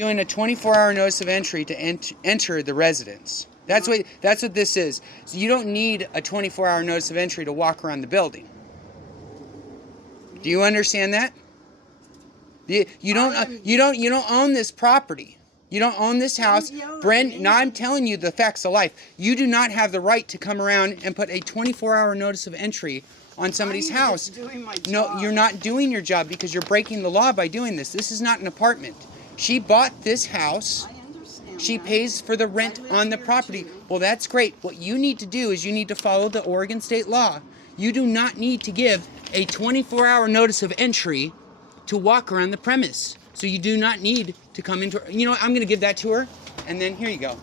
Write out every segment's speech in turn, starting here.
Doing a 24-hour notice of entry to enter the residence. That's what this is. So you don't need a 24-hour notice of entry to walk around the building. Do you understand that? You don't own this property. You don't own this house. Brent, now I'm telling you the facts of life. You do not have the right to come around and put a 24-hour notice of entry on somebody's house. Doing my job. No, you're not doing your job because you're breaking the law by doing this. This is not an apartment. She bought this house. I understand She that. pays for the rent I live on the here property. too. Well, that's great. What you need to do is you need to follow the Oregon state law. You do not need to give a 24-hour notice of entry to walk around the premise. So you do not need to come into her. You know what? I'm going to give that to her. And then here you go.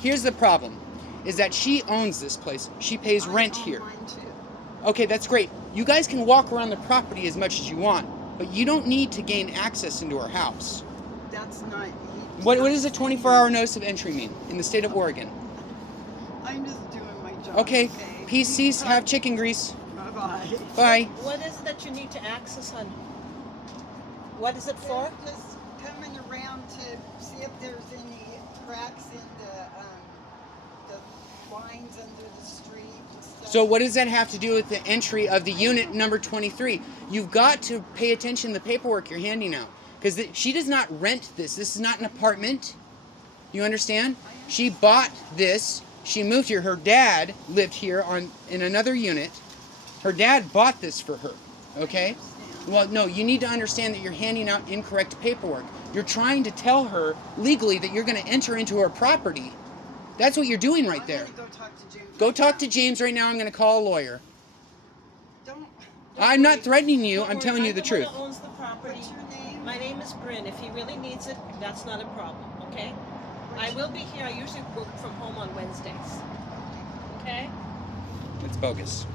Here's the problem, is that she owns this place. She pays rent here. Mine too. Okay, that's great. You guys can walk around the property as much as you want, but you don't need to gain access into her house. That's not. What does a 24-hour notice of entry mean in the state of Oregon? I'm just doing my job. Okay, PCs have chicken grease. Bye-bye. Bye. What is it that you need to access on? What is it for? Just coming around to see if there's any cracks in the lines under the street and stuff. So what does that have to do with the entry of the unit number 23? You've got to pay attention to the paperwork you're handing out. Because she does not rent this. This is not an apartment. You understand? She bought this. She moved here. Her dad lived here in another unit. Her dad bought this for her. Okay? Well, no, you need to understand that you're handing out incorrect paperwork. You're trying to tell her legally that you're going to enter into her property. That's what you're doing right there. I'm gonna go talk to James. Go right talk now. to James right now. I'm going to call a lawyer. Don't. I'm not threatening you. Don't I'm worry, telling you I'm the one truth. that owns the property. What's your name? My name is Bryn. If he really needs it, that's not a problem, okay? I will be here. I usually work from home on Wednesdays. Okay? It's bogus.